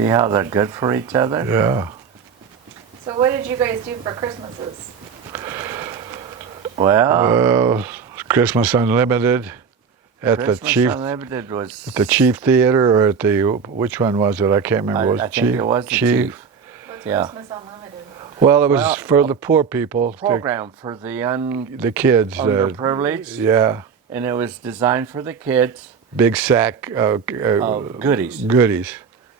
See how they're good for each other? Yeah. So what did you guys do for Christmases? Well, Christmas Unlimited at Christmas Unlimited was... the Chief Theater, or at the, which one was it? I can't remember. I think it was the Chief. What's Yeah. Christmas Unlimited? Well, it was for the poor people. Program for the The kids. underprivileged. Yeah. And it was designed for the kids. Big sack Goodies. Goodies.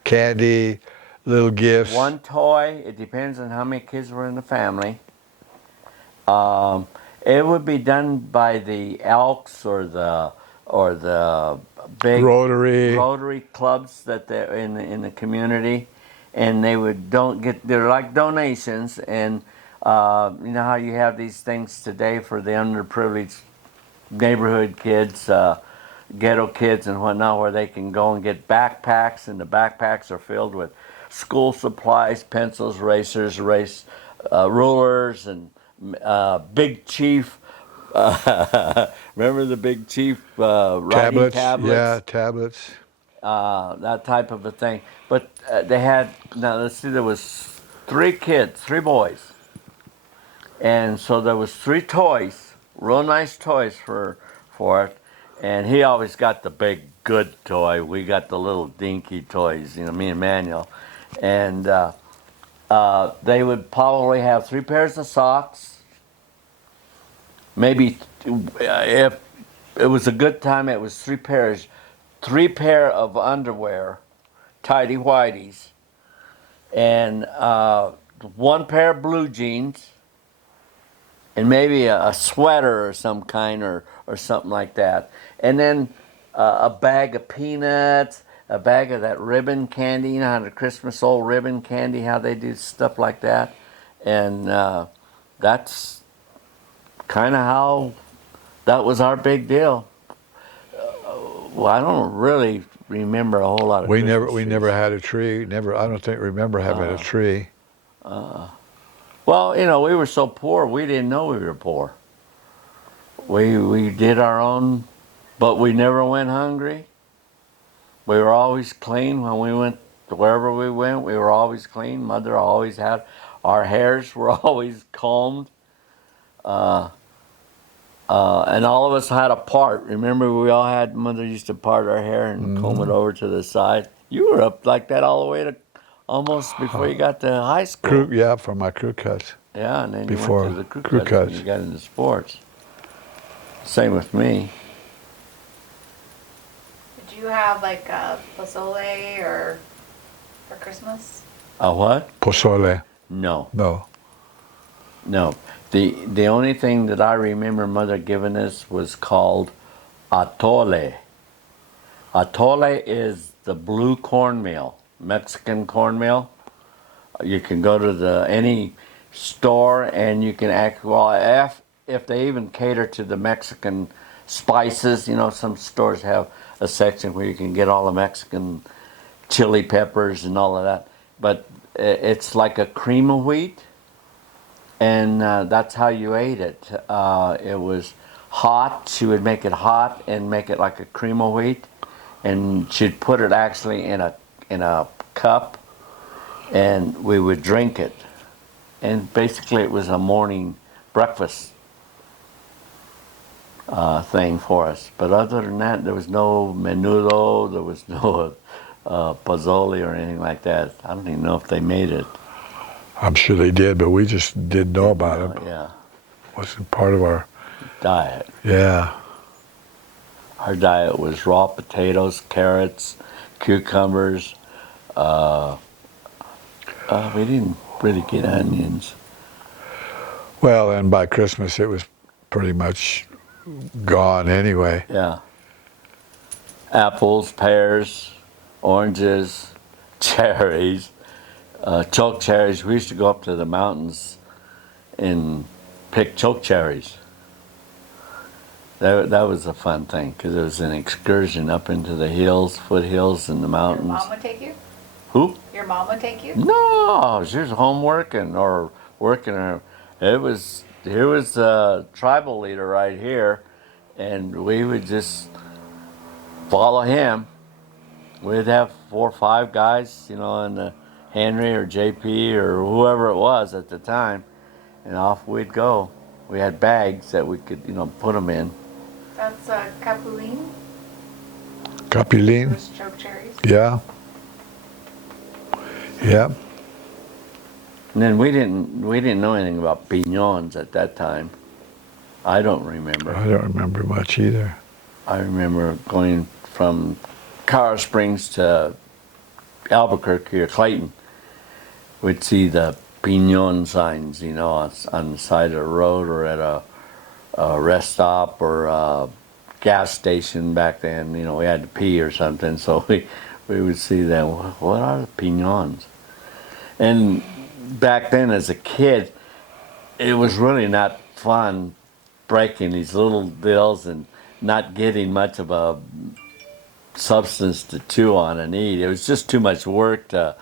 Candy, little gifts. One toy. It depends on how many kids were in the family. It would be done by the Elks or the big Rotary clubs that they're in the community, and they would they're like donations, and you know how you have these things today for the underprivileged neighborhood kids, ghetto kids and whatnot, where they can go and get backpacks, and the backpacks are filled with school supplies, pencils, racers, rulers, and Big Chief. Remember the Big Chief writing tablets? Yeah, tablets. That type of a thing. But they had, now let's see, there was 3 boys. And so there was 3 toys, real nice toys for it. And he always got the big, good toy. We got the little dinky toys, you know, me and Manuel. And they would probably have 3 pairs of socks. Maybe if it was a good time, it was 3 pairs. 3 pair of underwear, tidy whities, and 1 pair of blue jeans, and maybe a sweater or some kind or something like that. And then a bag of peanuts, a bag of that ribbon candy, you know how the Christmas old ribbon candy, how they do stuff like that. And that's kind of how that was our big deal. Well, I don't really remember a whole lot of We Christmas never had a tree. I don't remember having a tree. Well, you know, we were so poor, we didn't know we were poor. We did our own, but we never went hungry. We were always clean when we went to wherever we went. We were always clean. Mother always had, our hairs were always combed. And all of us had a part. Remember, we all had, Mother used to part our hair and comb it over to the side. You were up like that all the way to almost before you got to high school. For my crew cuts. Yeah, and then Before you went to the crew cuts. when you got into sports. Same with me. Did you have like a pozole or for Christmas? A what? Pozole. No. No. No. The only thing that I remember Mother giving us was called atole. Atole is the blue cornmeal, Mexican cornmeal. You can go to any store and you can if they even cater to the Mexican spices, you know, some stores have a section where you can get all the Mexican chili peppers and all of that. But it's like a cream of wheat. And that's how you ate it. It was hot. She would make it hot and make it like a cream of wheat, and she'd put it actually in a cup, and we would drink it. And basically, it was a morning breakfast thing for us. But other than that, there was no menudo. There was no pozole or anything like that. I don't even know if they made it. I'm sure they did, but we just didn't know about it. Yeah. Wasn't part of our diet. Yeah. Our diet was raw potatoes, carrots, cucumbers. We didn't really get onions. Well, and by Christmas it was pretty much gone anyway. Yeah. Apples, pears, oranges, cherries. Choke cherries. We used to go up to the mountains and pick choke cherries. That was a fun thing because it was an excursion up into the hills, foothills, and the mountains. Your mom would take you? Who? Your mom would take you? No, she was home working or working. Here was the tribal leader right here, and we would just follow him. we'd have 4 or 5 guys, and Henry or JP or whoever it was at the time, and off we'd go. We had bags that we could, put them in. That's capulin. Capulin. Those choke cherries. Yeah. Yeah. And then we didn't know anything about piñons at that time. I don't remember. I don't remember much either. I remember going from Colorado Springs to Albuquerque or Clayton. We'd see the piñon signs, on the side of the road or at a rest stop or a gas station back then. We had to pee or something, so we would see them. What are the piñons? And back then, as a kid, it was really not fun breaking these little deals and not getting much of a substance to chew on and eat. It was just too much work to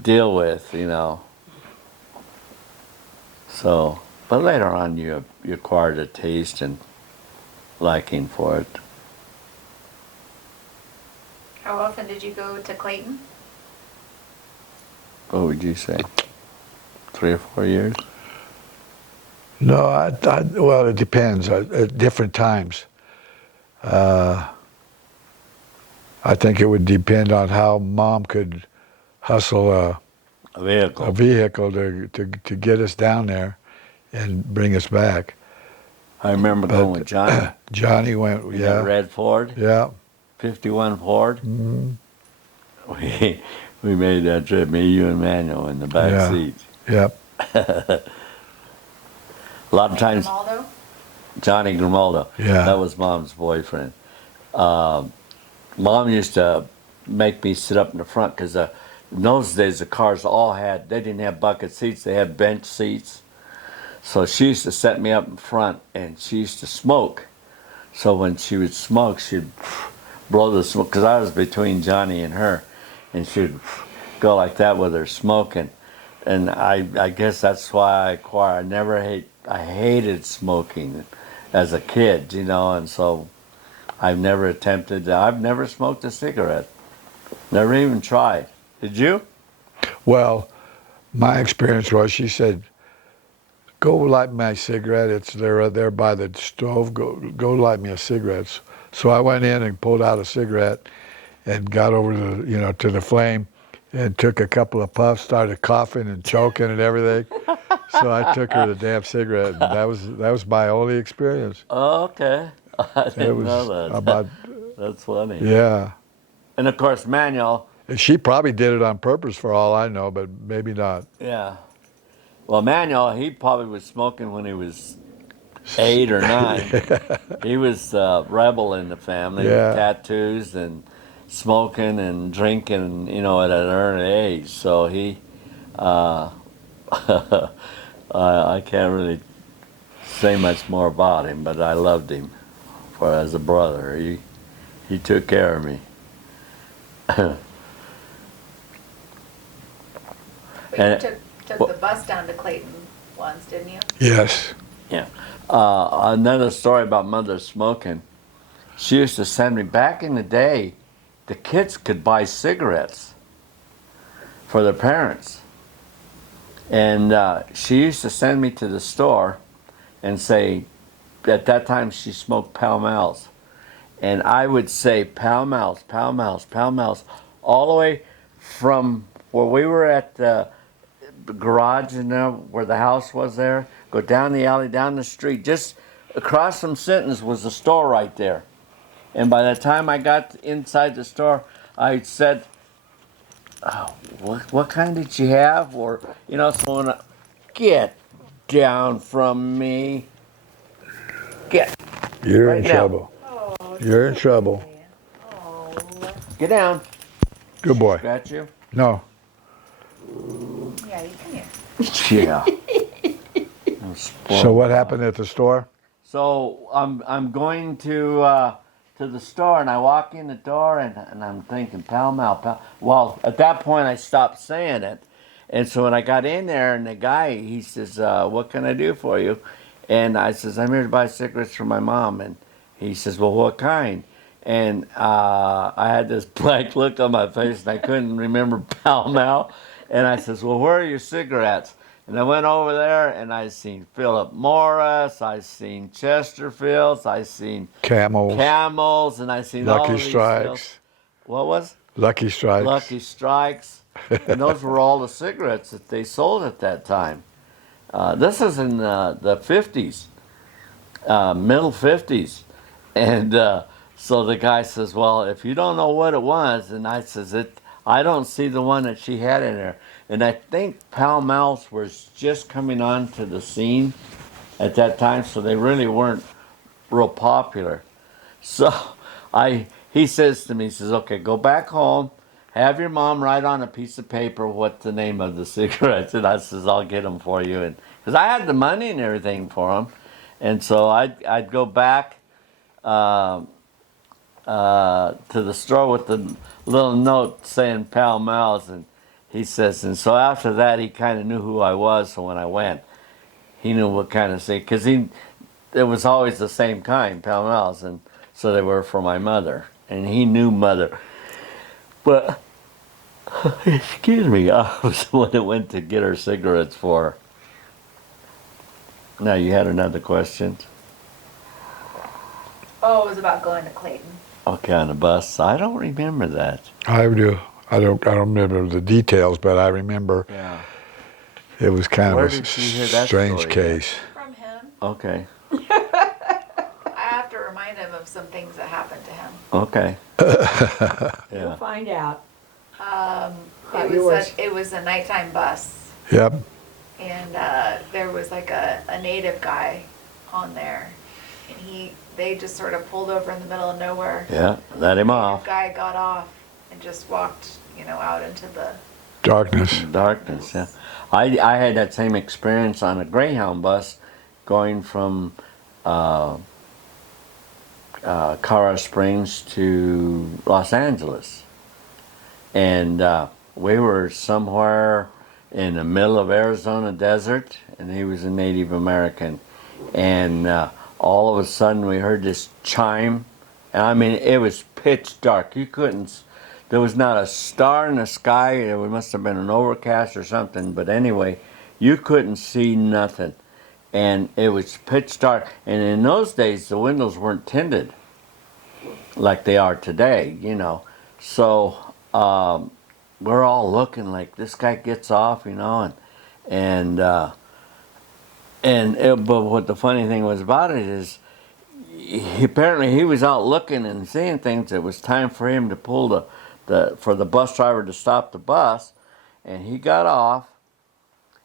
deal with, So, but later on, you acquired a taste and liking for it. How often did you go to Clayton? What would you say? 3 or 4 years? No, well, it depends. At different times. I think it would depend on how Mom could hustle A vehicle. a vehicle to get us down there and bring us back. I remember going with Johnny. Johnny went, In yeah, that red Ford, yeah. 51 Ford. Mm-hmm. We made that trip, me, you, and Manuel in the back Yeah. seat. Yep. A lot of times, Grimaldo? Johnny Grimaldo. Yeah. That was Mom's boyfriend. Mom used to make me sit up in the front because in those days the cars they didn't have bucket seats, they had bench seats. So she used to set me up in front and she used to smoke. So when she would smoke, she'd blow the smoke, because I was between Johnny and her, and she'd go like that with her smoking. And I guess that's why I hated smoking as a kid, and so I've never smoked a cigarette. Never even tried. Did you? Well, my experience was, she said, "Go light my cigarette. It's there by the stove. Go light me a cigarette." So I went in and pulled out a cigarette and got over to the flame and took a couple of puffs, started coughing and choking and everything. So I took her the damn cigarette, and that was my only experience. Oh, okay. I It didn't was know that. about, That's funny. yeah. And of course, Manuel. And she probably did it on purpose for all I know, but maybe not. Yeah. Well, Manuel, he probably was smoking when he was 8 or 9. He was a rebel in the family Yeah. with tattoos and smoking and drinking, at an early age. So he, I can't really say much more about him, but I loved him as a brother. He took care of me. But And- you took the bus down to Clayton once, didn't you? Yes. Yeah. Another story about mother smoking. She used to send me, back in the day, the kids could buy cigarettes for their parents. And she used to send me to the store and say, at that time she smoked Pall Malls. And I would say Pall Malls, Pall Malls, Pall Malls, all the way from where we were at the garage, where the house was there, go down the alley, down the street, just across from Sinton's was the store right there. And by the time I got inside the store, I said, "Oh, what kind did she have?" Or, so when get down from me. You're Right in now. trouble. Oh, You're in trouble. Oh, Get down. Good boy. Got you? No. yeah, you come here. Yeah. So what happened at the store? So I'm going to the store, and I walk in the door, and I'm thinking Pall Mall, Pall. Well, at that point I stopped saying it, and so when I got in there, and the guy, he says, "What can I do for you?" And I says, "I'm here to buy cigarettes for my mom." And he says, "Well, what kind?" And I had this blank look on my face, and I couldn't remember Pall Mall. And I says, "Well, where are your cigarettes?" And I went over there, and I seen Philip Morris, I seen Chesterfields, I seen Camels, Camels, and I seen all Lucky of these deals. Strikes, What was? Lucky Strikes. Lucky Strikes. And those were all the cigarettes that they sold at that time. This is in the 50s, middle 50s. And so the guy says, "Well, if you don't know what it was," and I says, I don't see the one that she had in there. And I think Pall Malls was just coming onto the scene at that time, so they really weren't real popular. So he says to me, he says, "Okay, go back home, have your mom write on a piece of paper what the name of the cigarettes." And I says, "I'll get them for you." And because I had the money and everything for them, and so I'd go back to the store with the little note saying Pall Malls, and he says, and so after that he kind of knew who I was. So when I went, he knew what kind of cigarette, because it was always the same kind, Pall Malls, and so they were for my mother, and he knew mother. But excuse me, I was the one that went to get her cigarettes for her. Now you had another question. Oh, it was about going to Clayton. Okay, on the bus. I don't remember that. I do. I don't remember the details, but I remember Yeah. it was kind Where of a did you hear that strange story case. From him. Okay. I have to remind him of some things that happened to him. Okay. You'll Yeah. find out. It yours. was a nighttime bus, Yep. and there was like a native guy on there, and they just sort of pulled over in the middle of nowhere. Yeah. Let him The off. guy got off and just walked, out into the. Darkness. Darkness. Yeah. I had that same experience on a Greyhound bus going from Colorado Springs to Los Angeles. And we were somewhere in the middle of Arizona desert, and he was a Native American. And all of a sudden we heard this chime, and I mean, it was pitch dark. You couldn't, there was not a star in the sky. It must have been an overcast or something, but anyway, you couldn't see nothing. And it was pitch dark. And in those days, the windows weren't tinted like they are today, So we're all looking like this guy gets off, but what the funny thing was about it is, apparently he was out looking and seeing things. It was time for him to pull for the bus driver to stop the bus, and he got off,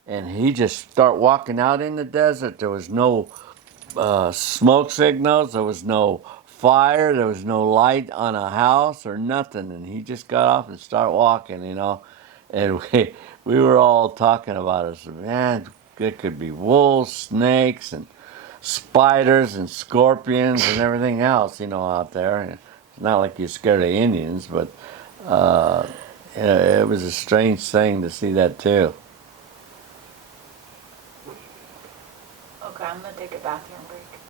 and he just started walking out in the desert. There was no smoke signals. There was no fire. There was no light on a house or nothing. And he just got off and started walking, And we were all talking about it. So, man, it could be wolves, snakes, and spiders and scorpions and everything else, out there. And it's not like you're scared of Indians, but it was a strange thing to see that too. Okay, I'm gonna take a bathroom break.